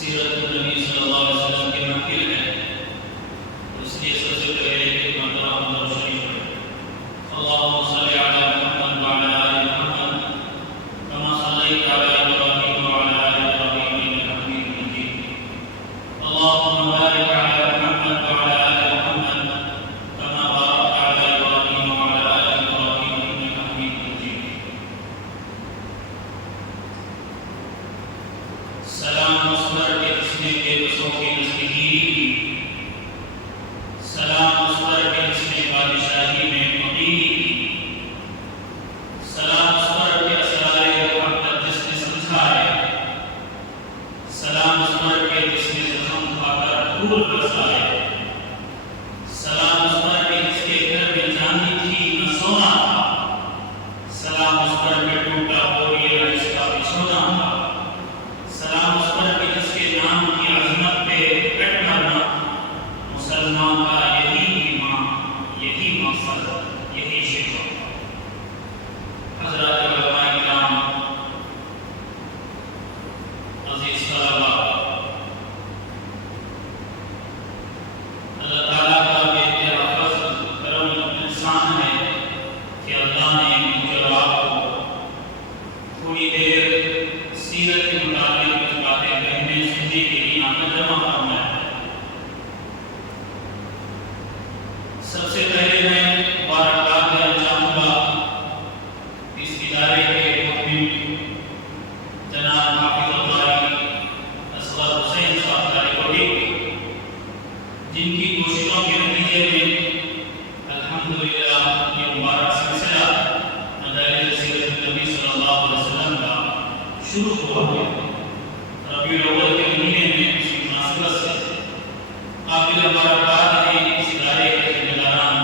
سیرت النبی صلی اللہ علیہ وسلم کی محفل ہے، اس لیے سب سے پہلے ایک مرتبہ ہم درود شریف پڑھیں۔ اللہم صلی علی محمد وعلی آل محمد کما صلیت علی ابراہیم وعلی آل ابراہیم انک حمید مجید۔ اللہم بارک علی محمد وعلی آل محمد کما بارکت علی ابراہیم وعلی آل ابراہیم انک حمید مجید۔ سلام مصور کے جس نے بے بسوں کی نزدیکی کی، سلام مصور کے جس نے بادشاہی میں فقیری کی، سلام مصور کے اسرار محبت جس نے سمجھائے، سلام مصور کے جس نے زخم کھا کر پھول برسائے، سلام مصور کے جس کے گھر میں چاندی تھی نہ سونا تھا، سلام مصور پہ ٹوٹا بوریہ جس کا بچھونا تھا، سلام اس پر کہ جس کے نام کی عظمت پہ کٹ کرنا مسلمان کا یہی ایمان، یہی مقصد، یہی شکر۔ حضرات علماء کرام، عزیز طلباء، اللہ تعالیٰ کا بے انتہا فضل کرم احسان ہے کہ اللہ نے مجھے اور آپ کو تھوڑی دیر سیرت کے مطابق کچھ باتیں کہنے سننے کے لیے آمد جمع فرمایا ہے۔ سب سے پہلے میں مبارکباد دینا چاہوں گا اس ادارے کے مدیر جناب حافظ القاری اصغر حسین صاحب کاریکوٹی، جن کی کوششوں کے نتیجے میں الحمدللہ یہ مبارک سلسلہ مدارس سیرت النبی صلی اللہ علیہ وسلم کا شروع ہوا ہے۔ ربیع الاول کے مہینے میں اس کی مناسبت سے قابل مبارکباد ہے اس ادارے کے ذمہ داران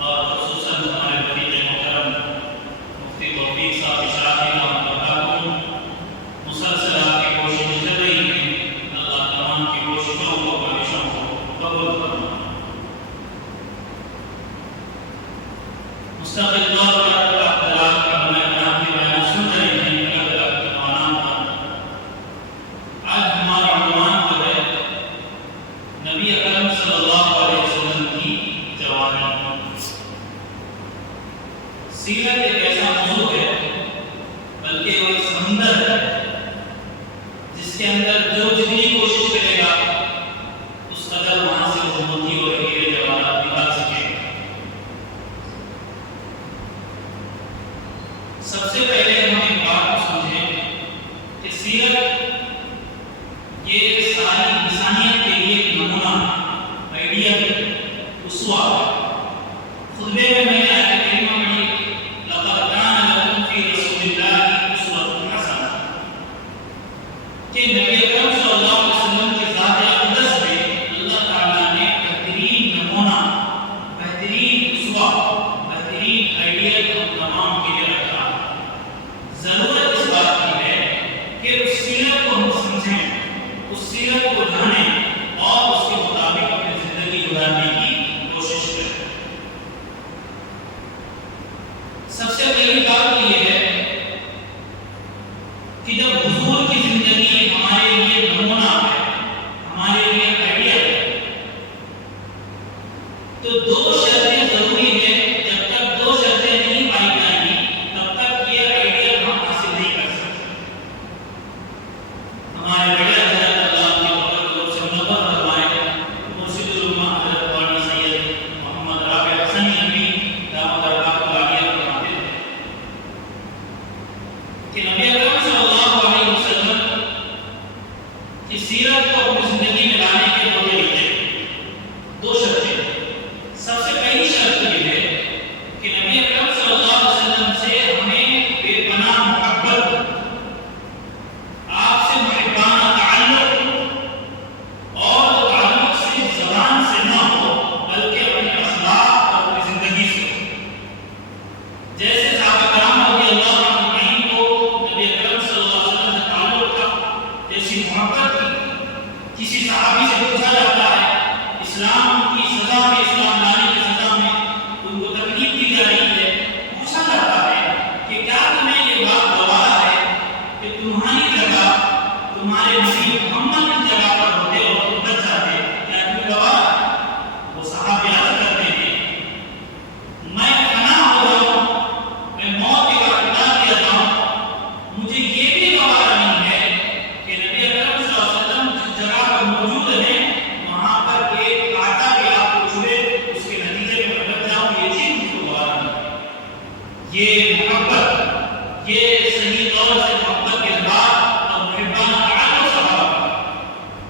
اور خصوصاً ہمارے وزیر محترم مفتی توفیق صاحب اشراقی رحمۃ اللہ علیہ، مسلسل آپ کی کوششیں چل رہی ہیں، اللہ تمام کی کوششوں کو کوششوں کو قبول فرمائے۔ مستقل طور پر سیرت ایک ایسا موضوع ہے، بلکہ وہ ایک سمندر ہے جس کے اندر جو جتنی کوشش کرے گا اس قدر وہاں سے وہ موتی اور ہیرے جواہرات نکال سکے گا۔ سب سے پہلے ہم ایک بات کو سمجھیں کہ سیرت یہ ساری انسانیت کے لیے ایک نمونہ، آئیڈیل، اسوہ ہے۔ خطبے میں نے آیت کریمہ پڑھی، لقد کان لکم فی رسول اللہ اسوۃ حسنہ، کہ نبی اکرم صلی اللہ علیہ وسلم کے ذات اقدس میں اللہ تعالیٰ نے بہترین نمونہ، بہترین اسوہ، بہترین آئیڈیل ہم تمام کے لیے رکھا۔ ضرورت اس بات کی ہے کہ اس سیرت کو ہم سمجھیں، اس سیرت کو جانیں اور اس کے مطابق اپنی زندگی گزارنے کی کوشش کریں۔ سب سے پہلی بات یہ ہے کہ جب حضور کی زندگی ہمارے لیے نمونہ ہے، ہمارے لیے آئیڈیل ہے، تو دو شرطیں ضروری ہیں۔ جب تک دو شرطیں نہیں پائی جائیں گی تب تک یہ آئیڈیل ہم حاصل نہیں کر سکتے۔ ہمارے بڑے حضرت اللہ کی قبر سے منور فرمائے مرشد الامہ حضرت مولانا سید محمد رافع حسنی نبی دامت برکاتہ العالیہ فرماتے ہیں کہ نبی اکرم صلی اللہ علیہ وسلم کی سیرت کو اپنی زندگی میں لانے کے دو طریقے، دو شرطیں۔ سب سے پہلی شرط یہ ہے کہ نبی اکرم صلی اللہ علیہ وسلم سے ہمیں بے پناہ محبت، آپ سے محبانہ تعلق، اور تعلق صرف زبان سے نہ ہو بلکہ اپنے اخلاق اور اپنی زندگی سے ہو۔ جیسے صحابہ کرام رضی اللہ عنہم کو نبی اکرم صلی اللہ علیہ وسلم سے تعلق تھا، جیسی محبت تھی۔ کسی صحابی سے پوچھا جاتا ہے اسلام کی سزا میں، اسلام لانے کی سزا میں ان کو تکلیف دی جا رہی ہے، پوچھا جاتا ہے کہ کیا تمہیں یہ بات گوارا ہے کہ تمہاری جگہ تمہارے نبی محمد محبت، یہ صحیح طور سے محبت کے بعد اور محبانہ تعلق صحابہ کا۔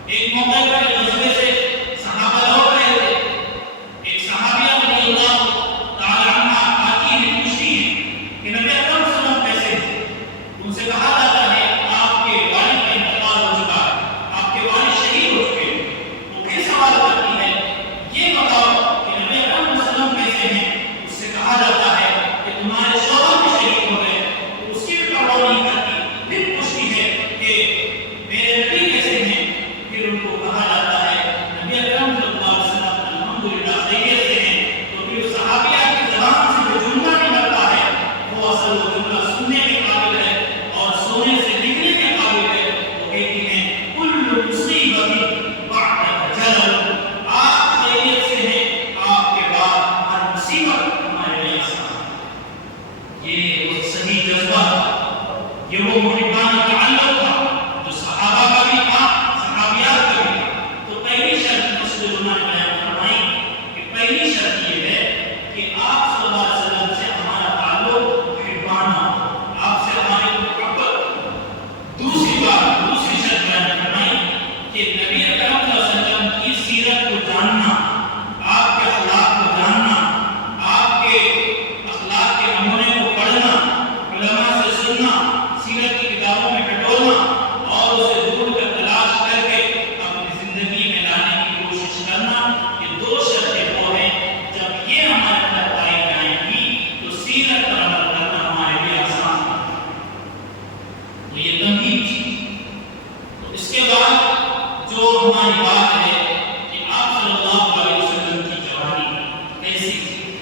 ایک موقع پر غزوے سے صحابہ لوٹ رہے تھے، ایک صحابیہ رضی اللہ تعالی عنہ آتی ہے، پوچھتی ہے کہ نبی اکرم صلی اللہ علیہ وسلم کیسے ہیں؟ ان سے کہا جاتا ہے آپ کے والد کا انتقال ہو چکا ہے، آپ کے والد شہید ہو چکے ہیں۔ وہ پھر سوال کرتی ہے یہ بتاؤ کہ نبی اکرم صلی اللہ علیہ وسلم کیسے ہیں؟ اس سے کہا جاتا ہے کہ تمہارے شوہر بھی شہید ہو گئے، تو اس کی بھی پرواہ نہیں کرتی۔ پھر پوچھتی ہے کہ میرے نبی کیسے ہیں؟ پھر ان کو کہا جاتا ہے نبی اکرم صلی اللہ علیہ وسلم الحمدللہ خیریت سے ہیں۔ تو پھر صحابیہ کی زبان سے جو جملہ نکلتا ہے وہ اصل وہ جملہ سننے کے قابل ہے اور سونے سے لکھنے کے قابل ہے۔ وہ کہتی ہیں کل مصیبت بعد جلل، آپ خیریت سے ہیں، آپ کے بعد ہر مصیبت ہمارے لیے آسان ہے۔ یہ وہ صحیح جذبہ، یہ وہ محبانہ تعلق تھا جو صحابہ کا بھی تھا، صحابیات کا بھی تھا۔ تو پہلی شرط رسول اللہ نے بیان فرمائی کہ پہلی شرط یہ ہے کہ آپ صلی اللہ علیہ وسلم سے ہمارا تعلق محبانہ، آپ سے ہماری محبت۔ دوسری شرط بیان فرمائی کہ نبی اکرم صلی اللہ علیہ وسلم کی سیرت کو جاننا، آپ کے اخلاق کو جاننا، آپ کے اخلاق کے نمونے کو پڑھنا، علماء سے سننا، سیرت کی کتابوں میں ٹٹولنا اور اسے ڈھونڈ کر تلاش کر کے اپنی زندگی میں لانے کی کوشش کرنا۔ یہ دو شرطیں وہ ہیں، جب یہ ہمارے اندر پائی جائیں گی تو سیرت پر عمل کرنا ہمارے لیے آسان ہوگا۔ تو یہ تمہید تھی۔ تو اس کے بعد جو ہماری بات ہے کہ آپ صلی اللہ علیہ وسلم کی جوانی کیسی تھی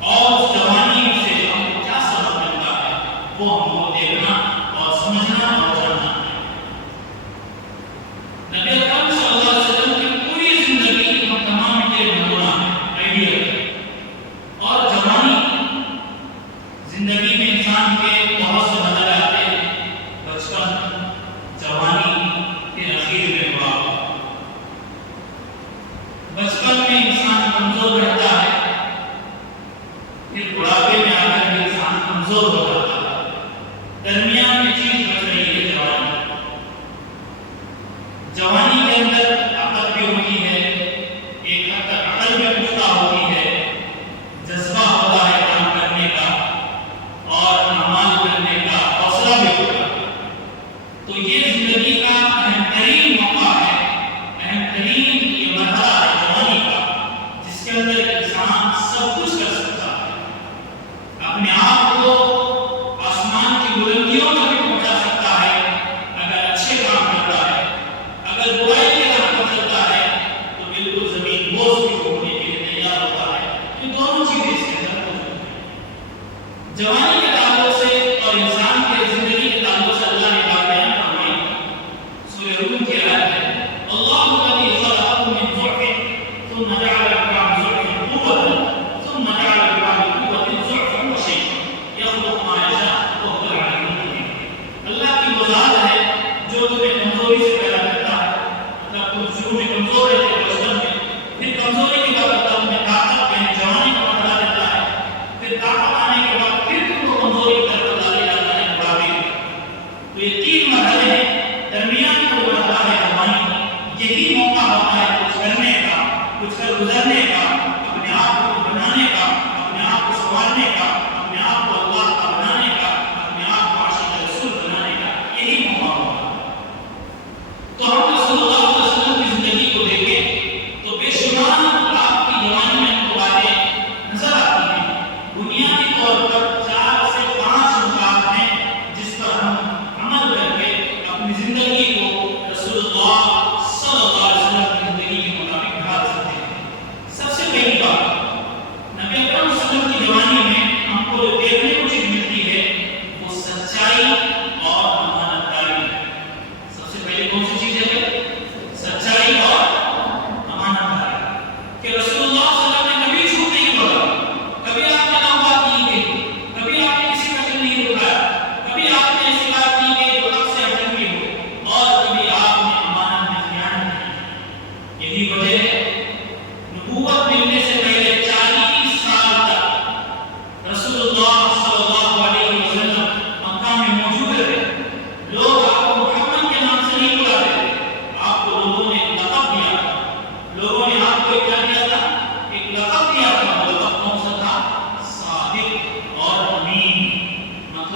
اور اس جوانی سے ہم کو کیا سبق ملتا ہے، وہ ہم کو دیکھنا اور سمجھنا اور جاننا ہے۔ نبی اکرم صلی اللہ علیہ وسلم کی پوری زندگی ہم تمام کے نمونہ ہے، آئیڈیل ہے۔ اور جوانی زندگی میں انسان کے بہت سے بدل آتے ہیں، بچپن، جوانی، پھر اخیر میں بڑھاپا۔ بچپن میں انسان کمزور رہتا ہے، پھر بڑھاپے میں آ کر کے انسان کمزور ہو جاتا ہے۔ درمیان میں چیز بچ رہی ہے جوانی۔ جوانی کے اندر طاقت بھی ہوتی ہے، ایک حد تک عقل بھی پختہ ہوتی ہے، جذبہ ہوتا ہے کام کرنے کا اور اعمال کرنے کا، حوصلہ بھی ہوتا ہے۔ تو یہ زندگی کا اہم ترین موقع ہے، اہم ترین یہ مرحلہ ہے جوانی کا، جس کے اندر انسان سب کچھ کر سکتا ہے، اپنے آپ کو آسمان کی بلندیوں تک بھی پہنچا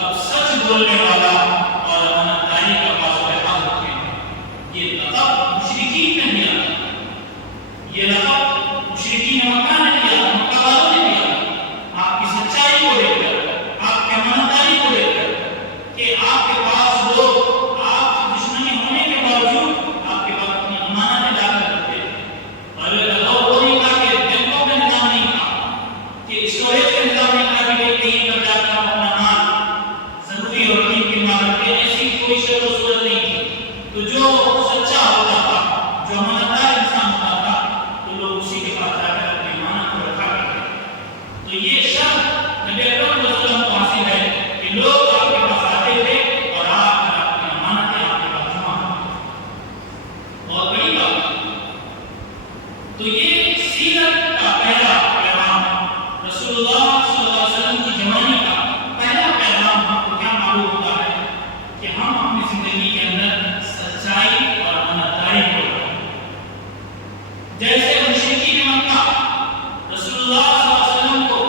اب سچ بولنے والا اور امانتداری کا باصلاح ہوتے ہیں۔ یہ لقب مشرکین نے دیا، یہ لقب مشرکین مکہ نے دیا، مکہ والوں نے دیا، آپ کی سچائی کو دیکھ کر، آپ کی امانتداری کو دیکھ کر، کہ آپ کے پاس لوگ آپ سے دشمنی ہونے کے باوجود آپ کے پاس اپنی امانتیں لا کر رکھتے ہیں۔ اور وہ نہیں کہا کہ بینکوں کا نظام نہیں تھا، کہ اسٹوریج کا نظام نہیں تھا کہ کہیں پر جا کر اپنا مال ضروری اور قیمتی مال رکھتے، ایسی کوئی شرط و صورت نہیں تھی۔ تو جو سچا ہوتا تھا، جو امانتدار انسان ہوتا تھا، تو لوگ اسی کے پاس جا کر اپنی امانت کو رکھا کرتے۔ تو یہ شرط نبی اکرم صلی اللہ علیہ وسلم کو حاصل ہے کہ لوگ آپ کے پاس آتے تھے اور آپ کر اپنی امانتیں آپ کے پاس جمع کرتے۔ بہت بڑی بات ہے۔ تو یہ سیرت کا پہلا پیغام، رسول اللہ صلی اللہ علیہ وسلم کی جوانی کا پہلا پیغام ہم کو کیا معلوم ہوتا ہے کہ ہم اپنی زندگی کے اندر سچائی اور امانتداری کو رکھیں۔ جیسے مشرکین مکہ رسول اللہ صلی اللہ علیہ وسلم کو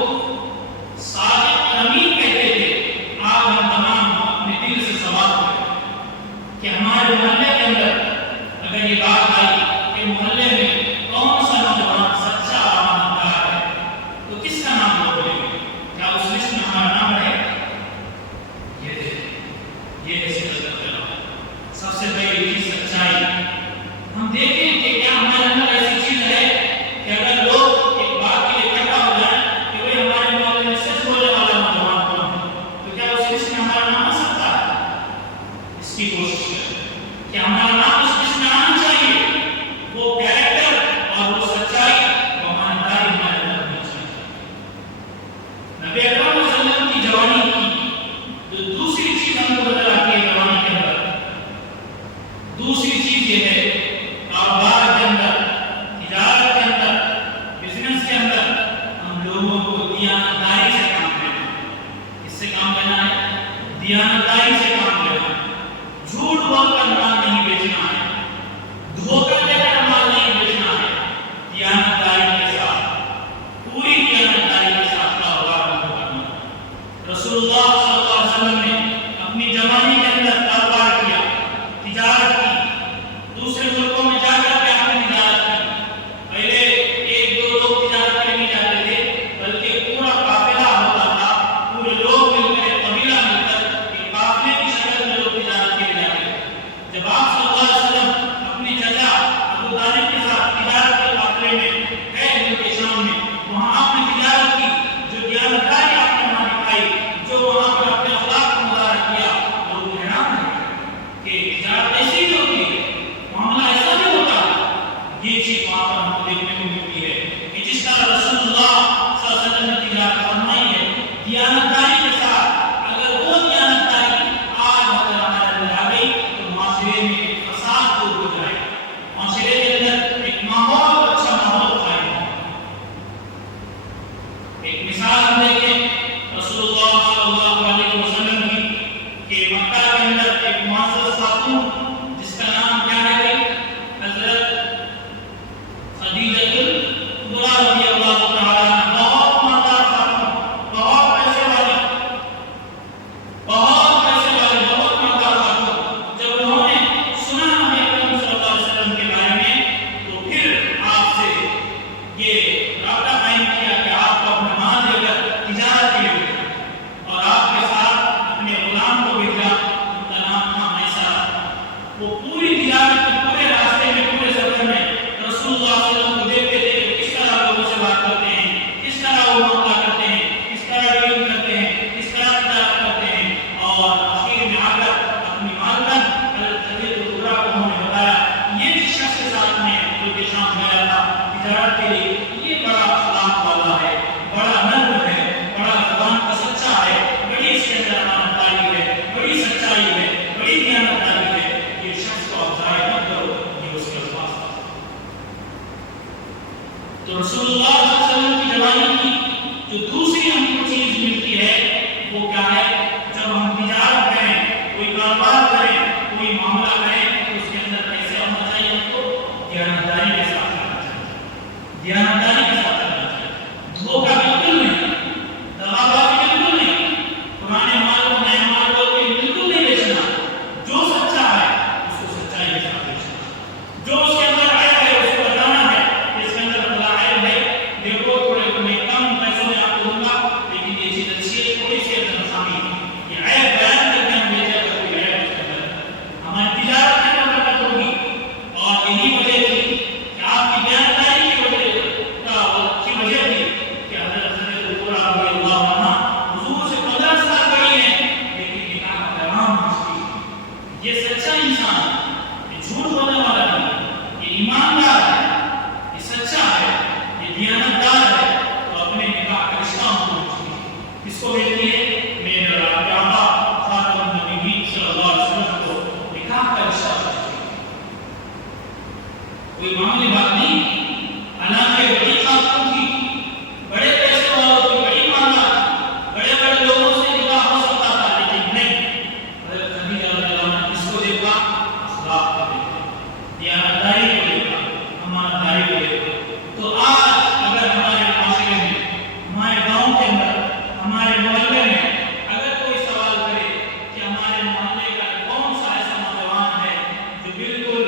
صادق اور امین کہتے تھے، آپ ہم تمام اپنے دل سے سوال کریں کہ ہمارے محلے کے اندر اگر یہ بات آئی کہ محلے میں کون سا نوجوان سچا اور امانتدار ہے، تو کس کا نام لوگ لیں گے؟ کیا اس لسٹ میں ہمارا نام رہے گا؟ یہ ایسی غلط کرنا ہے۔ سب سے پہلی چیز سچائی۔ ہم دیکھیں کہ کیا ہمارے اندر ایسی چیز ہے کہ اگر لوگ ایک بات کے لیے اکٹھا ہو جائیں کہ بھئی ہمارے محلے میں سچ بولنے والا نوجوان کون ہے، تو کیا اس لسٹ میں ہمارا نام آ سکتا ہے؟ اس کی کوشش کریں کہ ہمارا نام اس لسٹ میں آنا چاہیے۔ وہ کیریکٹر اور وہ سچائی، وہ امانتداری ہمارے اندر ہونی چاہیے۔ نبی اکرم صلی اللہ علیہ وسلم کی جوانی کی جو دوسری چیز ہم کو نظر آتی ہے جوانی کے اندر، دوسری چیز یہ ہے کاروبار کے اندر، تجارت کے اندر، بزنس کے اندر ہم لوگوں کو دیانتداری سے کام لینا ہے۔ کس سے کام لینا ہے؟ دیانتداری سے کام لینا ہے۔ جھوٹ بول کر مال نہیں بیچنا ہے، دھوکہ دے کر مال نہیں بیچنا ہے۔ دیانتداری کے ساتھ، پوری دیانتداری کے ساتھ کاروبار کو کرنا ہے۔ رسول اللہ صلی اللہ علیہ وسلم نے اپنی جوانی کے اندر کاروبار کیا، تجارت کی، دوسرے ملکوں میں جا کر کے آپ نے تجارت کی۔ پہلے ایک دو لوگ تجارت کے لیے نہیں جاتے تھے، بلکہ پورا قافلہ ہوتا تھا، پورے لوگ مل کر، ایک قبیلہ مل کر، ایک قافلے کی شکل میں لوگ تجارت کے لیے جاتے تھے۔ جب آپ صلی اللہ علیہ وسلم اپنی چچا ابو طالب کے ساتھ تجارت کے قافلے میں گئے ملک شام میں، وہاں آپ نے تجارت کی، جو دیانتداری آپ نے وہاں دکھائی، جو وہاں پر اپنے اخلاق کا مظاہرہ کیا، لوگ حیران رہ کہ تجارت ایسی بھی ہوتی ہے، معاملہ ایسا بھی ہوتا ہے۔ یہ چیز وہاں پر ہم کو دیکھنے کو ملتی ہے کہ جس طرح رسول اللہ صلی اللہ علیہ وسلم نے تجارت فرمائی ہے دیانتداری کے ساتھ، اگر وہ دیانتداری آج اگر ہمارے اندر آ گئی تو معاشرے میں ایک فساد دور ہو جائے گا، معاشرے کے اندر ایک ماحول، اچھا ماحول قائم ہوگا۔ ایک مثال ہم دیکھیں رسول اللہ صلی اللہ علیہ وسلم کی کہ مکہ کے اندر ایک معزز خاتون جس کا نام کیا ہے؟ حضرت خدیجہ الکبریٰ رضی اللہ تعالیٰ عنہ، بہت مالدار خاتون، بہت پیسے والی، بہت پیسے والی، بہت مالدار خاتون۔ جب انہوں نے سنا نبی اکرم صلی اللہ علیہ وسلم کے بارے میں تو پھر آپ سے یہ رابطہ قائم کیا کہ آپ کو اپنا مال دے کر تجارت کے لیے بھیجا، اور آپ کے ساتھ اپنے غلام کو بھیجا، ان کا نام تھا میسرہ۔ یہ سچا انسان ہے، یہ جھوٹ بولنے والا نہیں، یہ ایماندار ہے، یہ سچا ہے، یہ دیانتدار ہے، تو اپنے نکاح کا رشتہ ہونا چاہیے۔ اس کو کہتی ہے میرے آقا خاتم النبیین صلی اللہ علیہ وسلم کو نکاح کا رشتہ ہونا چاہیے۔ کوئی معمولی بات نہیں، حالانکہ بڑی خاتون تھی، بڑے پیسے والوں کی، بڑی مالدار، بڑے بڑے لوگوں سے نکاح ہو سکتا تھا، لیکن نہیں، حضرت خدیجہ رضی اللہ عنہا کس کو دیکھا؟ اخلاق کو دیکھا، دیانتداری کو دیکھا، امانتداری کو دیکھا۔ تو آج اگر ہمارے معاشرے میں، ہمارے گاؤں کے اندر، ہمارے محلے میں اگر کوئی سوال کرے کہ ہمارے محلے کا کون سا ایسا نوجوان ہے جو بالکل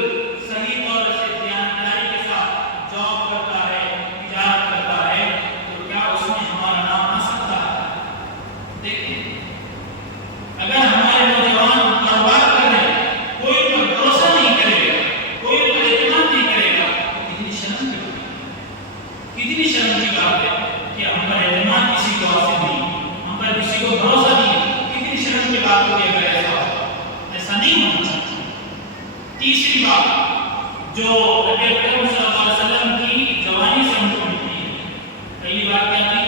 صحیح طور سے دیانتداری کے ساتھ جاب کرتا ہے، تجارت کرتا ہے، تو کیا اس میں ہمارا نام آ سکتا ہے؟ دیکھیں، اگر ہمارے نوجوان کاروبار کر رہے ہیں، کوئی پر بھروسہ نہیں کرے گا، کوئی پر اعتماد نہیں کرے گا، تو کتنی شرم کی بات ہے، کتنی شرم کی بات ہے کہ ہم پر اعتماد کسی کو حاصل نہیں، ہم پر کسی کو بھروسہ نہیں، کتنی شرم کی بات ہوگی اگر ایسا ہو، ایسا نہیں ہونا چاہیے۔ تیسری بات جو نبی اکرم صلی اللہ علیہ وسلم کی جوانی سے ہم کو ملتی ہے، پہلی بات کیا تھی؟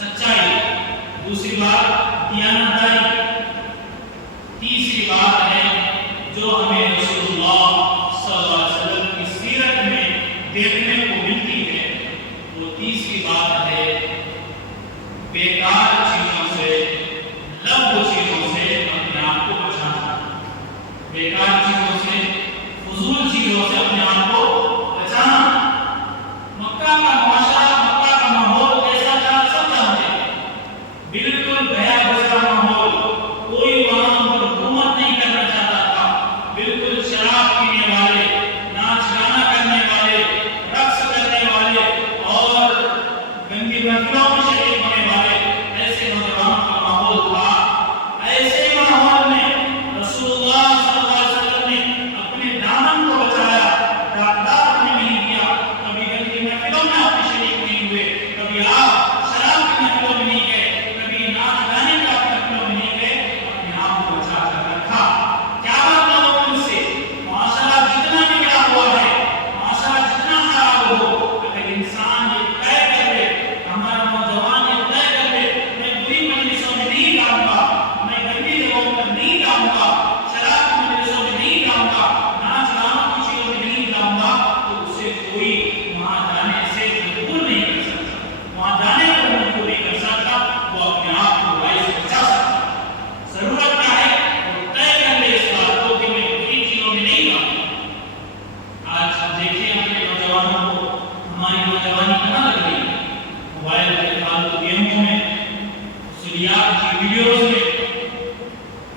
سچائی، دوسری بات دیانتداری، تیسری بات ہے جو ہمیں رسول اللہ صلی اللہ علیہ وسلم کی سیرت میں دیکھنے کو ملتی ہے، وہ تیسری بات ہے بیکار چیزوں سے، لغو چیزوں سے اپنے آپ کو بچانا، بیکار چیزوں سے، فضول چیزوں سے اپنے آپ کو بچانا۔ مکہ کا معاشرہ، مکہ کا ماحول ایسا تھا، سب جانتے ہیں، بالکل بھیا گزرا ماحول، کوئی وہاں پر حکومت نہیں کرنا چاہتا تھا، بالکل شراب پینے والے، ناچ گانا کرنے والے، رقص کرنے والے اور گندی محفلوں میں شریک ہونے والے ایسے نوجوانوں کا ماحول تھا۔ ایسے ماحول میں رسول اللہ صلی اللہ علیہ وسلم نے اپنے دامن کو بچایا، داغدار ہونے نہیں دیا، کبھی گندی محفلوں میں آپ شریک نہیں ہوئے، کبھی آپ شراب کی محفلوں میں نہیں گئے، کبھی ناچ گانے کی محفلوں میں نہیں گئے، اپنے آپ کو بچا کر رکھا۔ کیا بات نہ ہو ان سے، معاشرہ جتنا بگڑا ہوا ہے، معاشرہ جتنا خراب ہو، اگر انسان یہ طے کر لے، ہمارا نوجوان یہ طے کر لے، میں بری مجلسوں میں نہیں جاؤں گا، میں گندی جگہوں پر نہیں جاؤں گا، شراب کی مجلسوں میں نہیں جاؤں گا، ناچ گانوں کی چیزوں میں نہیں جاؤں گا، تو اسے کوئی وہاں جانے سے مجبور نہیں کر سکتا، وہاں جانے کو مجبور نہیں کر سکتا، وہ اپنے آپ کو برائی سے بچا سکتا۔ ضرورت کیا ہے؟ وہ طے کر لے اس بات کو کہ میں بری چیزوں میں نہیں جاؤں گا۔ آج دیکھیں اپنے نوجوانوں کو، ہماری نوجوانی کہاں لگ رہی ہے؟ موبائل کے فالتو گیموں میں، سریات کی ویڈیوز میں،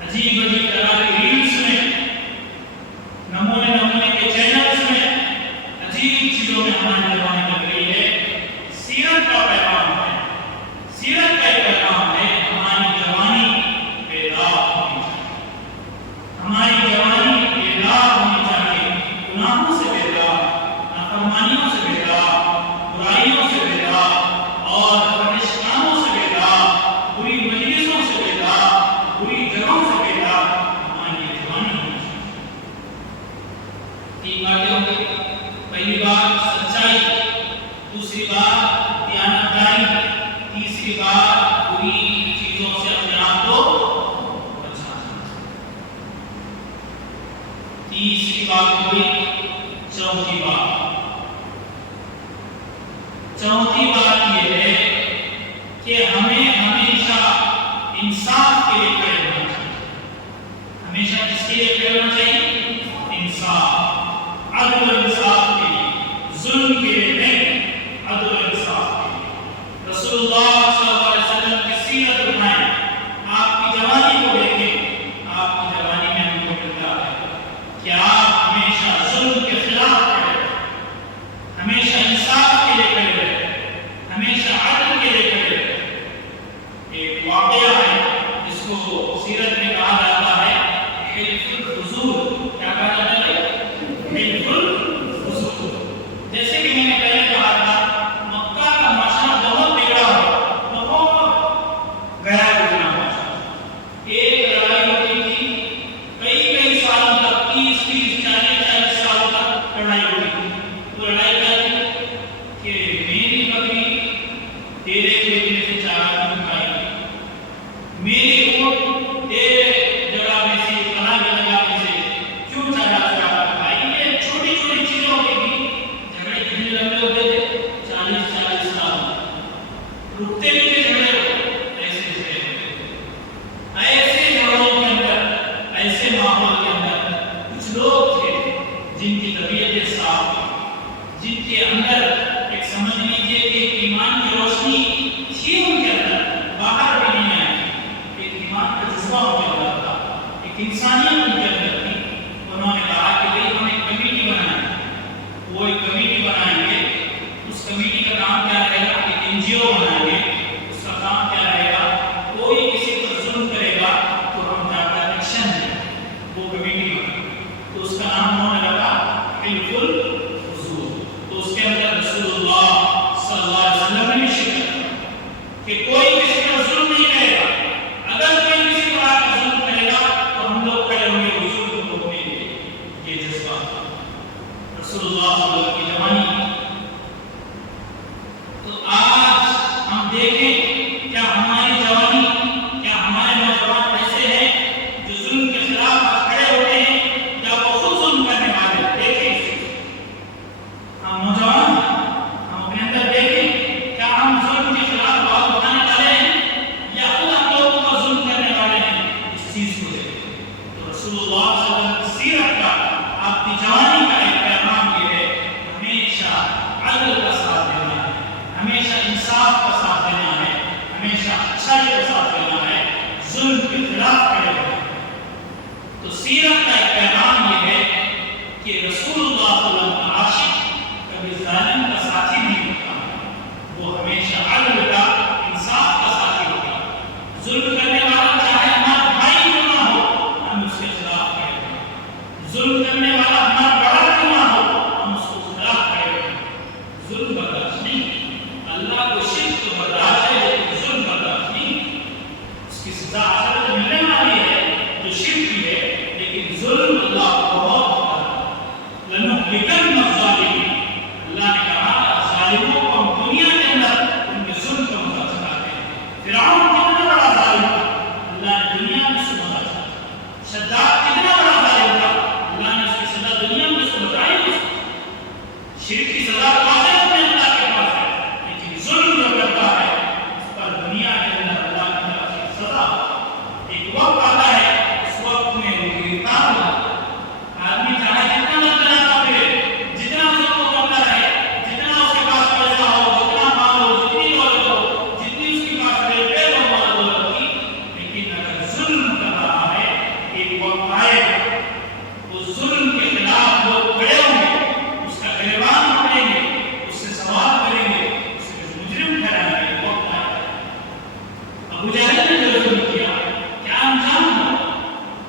عجیب عجیب طرح کی ریلز میں، نمونے نمونے کے چینلز میں، عجیب چیزوں میں ہماری جوانی لگ رہی ہے۔ سیرت کا پیغام ہے، سیرت کا پیغام ہے، ہماری جوانی بیدار ہونی چاہیے، ہماری جوانی بیدار ہونی چاہیے، گناہوں سے بیدار، نافرمانیوں سے بیدار، برائیوں سے بیدار اور فحش کاموں سے بیدار، بری مجلسوں سے بیدار، بری جگہوں سے بیدار، ہماری جوانی ہونی چاہیے۔ تین باتیں ہوں گی، پہلی بات سچائی، دوسری بات دیانتداری، تیسری بات بری چیزوں سے اپنے آپ کو بچانا۔ تیسری بات ہوئی، چوتھی بات یہ ہے کہ ہمیں ہمیشہ انصاف کے لیے کھڑے ہونا چاہیے۔ ہمیشہ کس کے لیے کھڑے ہونا چاہیے؟ انصاف، عدل و انصاف کے لیے، ظلم کے لیے نہیں، عدل و انصاف کے لیے۔ رسول اللہ صلی اللہ علیہ وسلم کی سیرت اٹھائیں، آپ کی جوانی کو دیکھیں، آپ کی جوانی میں ہم کو ملتا ہے کہ آپ ہمیشہ ظلم کے خلاف کھڑے رہے، ہمیشہ انصاف کے لیے کھڑے رہے، ہمیشہ عدل کے لیے کھڑے رہے۔ ایک واقعہ ہے جس کو سیرت میں کہا جاتا ہے حلف الفضول۔ کیا کہا جاتا ہے؟ حلف انسانیت کی قدر تھی. انہوں نے کہا کہ بھئی ہم ایک کمیٹی بنائیں. وہ ایک کمیٹی بنائیں گے. اس کمیٹی کا کام کیا رہے گا؟ ایک NGO بنائیں گے. اس کا کام کیا رہے گا؟ کوئی کسی پر ظلم کرے گا تو ہم جا کر ایکشن لیں. وہ کمیٹی بنائیں. تو اس کا نام انہوں نے رکھا حلف الفضول. تو اس کے اندر رسول اللہ صلی اللہ علیہ وسلم نے بھی شرکت کہ کوئی کسی پر ظلم نہیں کرے گا. اگر کوئی کسی پر آ کر ظلم کرے گا تو ہم لوگ کھڑے ہوں گے ظلم کو روکنے کے لیے. یہ جذبہ رسول اللہ صلی اللہ علیہ وسلم کی جوانی. تو آج ہم دیکھیں کیا ہماری جوانی، کیا ہمارے نوجوان ایسے ہیں جو ظلم کے خلاف کھڑے ہوتے ہیں یا وہ خود ظلم کرنے والے؟ دیکھیں ہم نوجوان، ہم اپنے اندر دیکھیں کیا ہم ظلم کے خلاف آواز اٹھانے والے ہیں یا خود ہم لوگوں پر ظلم کرنے والے ہیں؟ اس چیز کو دیکھیں. تو رسول اللہ صلی اللہ علیہ وسلم کی سیرت کا، آپ کی جوانی کا ایک پیغام یہ ہے: ہمیشہ عدل کا ساتھ دینا ہے، ہمیشہ انصاف کا ساتھ دینا ہے، ہمیشہ اچھائی کا ساتھ دینا ہے، ظلم کے خلاف کھڑے ہونا ہے. تو سیرت کا ایک پیغام یہ ہے کہ رسول اللہ صلی اللہ علیہ وسلم کا عاشق کبھی ظالم کا ساتھی نہیں ہوتا. وہ ہمیشہ عدل کا، انصاف کا ساتھی ہوتا. ظلم کرنے والا چاہے ہمارا بھائی کیوں نہ ہو، ہم اس کے خلاف کھڑے ہیں. ظلم کرنے والا ہمارا بڑا کیوں نہ ہو، ہم اس کو خلاف کھڑے ہیں. ظلم برداشت نہیں. اللہ کو شرک تو برداشت ہے لیکن ظلم برداشت نہیں. اس کی سزا آخرت میں ملنے والی ہے جو شرک کی ہے، لیکن ظلم اللہ کو بہت لنہلکن الظالمین. اللہ نے کہا ظالموں کو ہم دنیا کے اندر ان کے ظلم کا مزہ چکھاتے ہیں. فرعون کتنا بڑا ظالم تھا، اللہ نے دنیا میں اس کو مزہ چکھایا. شداد کتنا بڑا ظالم تھا، اللہ نے اس کی سزا دنیا میں اس کو بتائی. شرک کی سزا آخرت میں اللہ کے پاس ہے، لیکن ظلم جو کرتا ہے اس پر دنیا کے اندر اللہ کی طرف سے سزا. ایک وقت آتا ہے، اس وقت میں وہ گرفتار ہو جاتا ہے. آدمی چاہے جتنا لگتا پھرے، جتنا ظلم کرتا رہے، جتنا اس کے پاس پیسہ ہو، جتنا مال ہو، جتنی دولت ہو، جتنی اس کے پاس ریل ہو مال دولت کی، لیکن اگر ظلم کر رہا ہے ایک وقت آئے گا اس ظلم کے خلاف لوگ کھڑے ہوں گے، اس کا گریبان پکڑیں گے، اس سے سوال کریں گے، اسے مجرم ٹھہرائیں گے. وقت آئے گا. ابو جہل نے جو ظلم کیا کیا انجام ہوا؟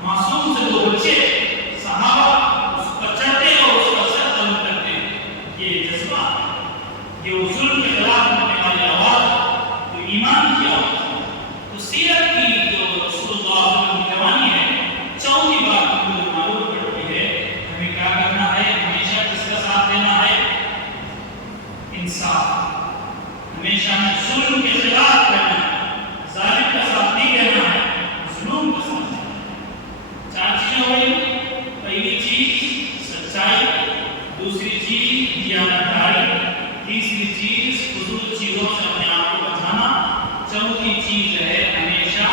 معصوم سے دو بچے صحابہ اس پر چڑھتے ہیں اور اس کا سر قلم کرتے ہیں. یہ جذبہ، یہ وہ ظلم کے خلاف ہونے والی آواز، جو ایمان کی آواز. تو سیرت کی جو رسول اللہ صلی اللہ علیہ وسلم کی جوانی ہے، چوتھی بات جو معلوم پڑتی ہے ہمیں کیا کرنا ہے. ہمیشہ کس کا ساتھ دینا ہے؟ انصاف. ہمیشہ ہمیں ظلم کے خلاف رہنا ہے، ظالم کا ساتھ نہیں دینا ہے، ظلم کا ساتھ دینا ہے. 4 چیزیں ہو گئی. پہلی چیز سچائی، دوسری چیز دیانتداری، تیسری چیز فضول چیزوں سے اپنے آپ کو بچانا، چوتھی چیز ہے ہمیشہ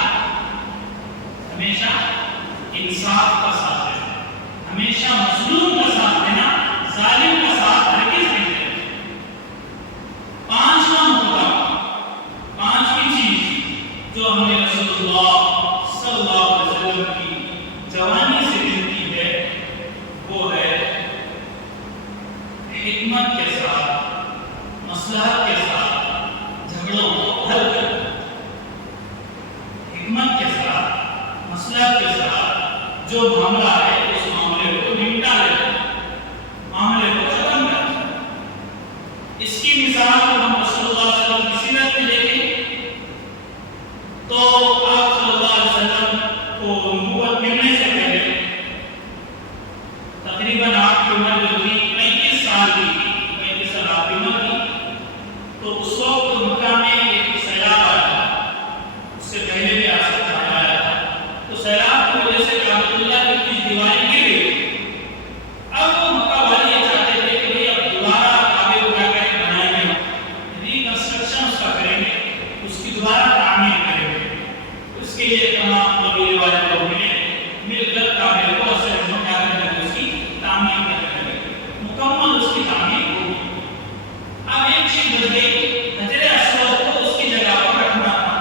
انصاف کا ساتھ دینا، ہمیشہ مظلوم کا ساتھ دینا، ظالم کا ساتھ ہرگز نہیں دینا. 5واں نقطہ، 5ویں چیز جو ہم نے رسول اللہ صلی اللہ علیہ وسلم کی جوانی سے ملتی ہے وہ ہے حکمت کے ساتھ، مصلحت کے ساتھ جھگڑوں کو حل کرنا. حکمت کے ساتھ، مصلحت کے ساتھ جو معاملہ ہے اس معاملے کو نمٹا لینا، معاملے کو ختم کرنا. اس کی مثال ہم رسول اللہ صلی اللہ علیہ وسلم کی سیرت میں دیکھیں تو آپ صلی اللہ علیہ وسلم کو نبوت ملنے سے پہلے تقریباً آپ کی عمر جو تھی 35 سال کی، 35 سال آپ کی عمر تھی. تو اس وقت مکہ میں ایک سیلاب آیا تھا. اس سے پہلے بھی آ سکتا آیا تھا. تو سیلاب کی وجہ سے کعبۃ اللہ کی کچھ دیواریں گر گئی. اب وہ مکہ والے یہ چاہتے تھے کہ بھئی اب دوبارہ کعبے کو کیا کریں، بنائیں گے، ریکنسٹرکشن اس کا کریں گے، اس کی دوبارہ تعمیر کریں گے. اس کے لیے تمام قبیلے والے لوگ مل کر کعبے کو اصل میں کیا کریں گے، اس کی تعمیر کریں گے. مکمل اس کی تعمیر ہوگی. اب ایک چیز بچ گئی، حجر اسود کو اس کی جگہ پر رکھنا تھا.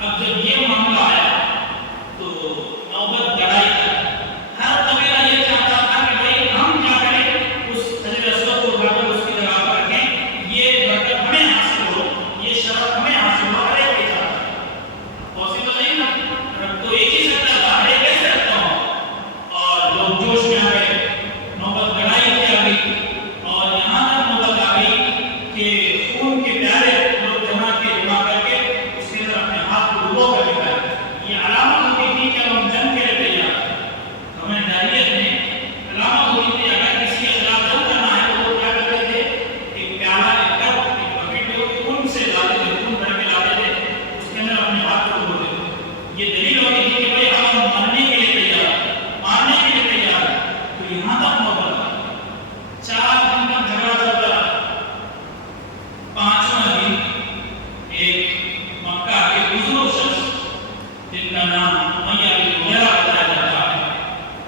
اب جب یہ معاملہ آیا تو نوبت لڑائی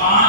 5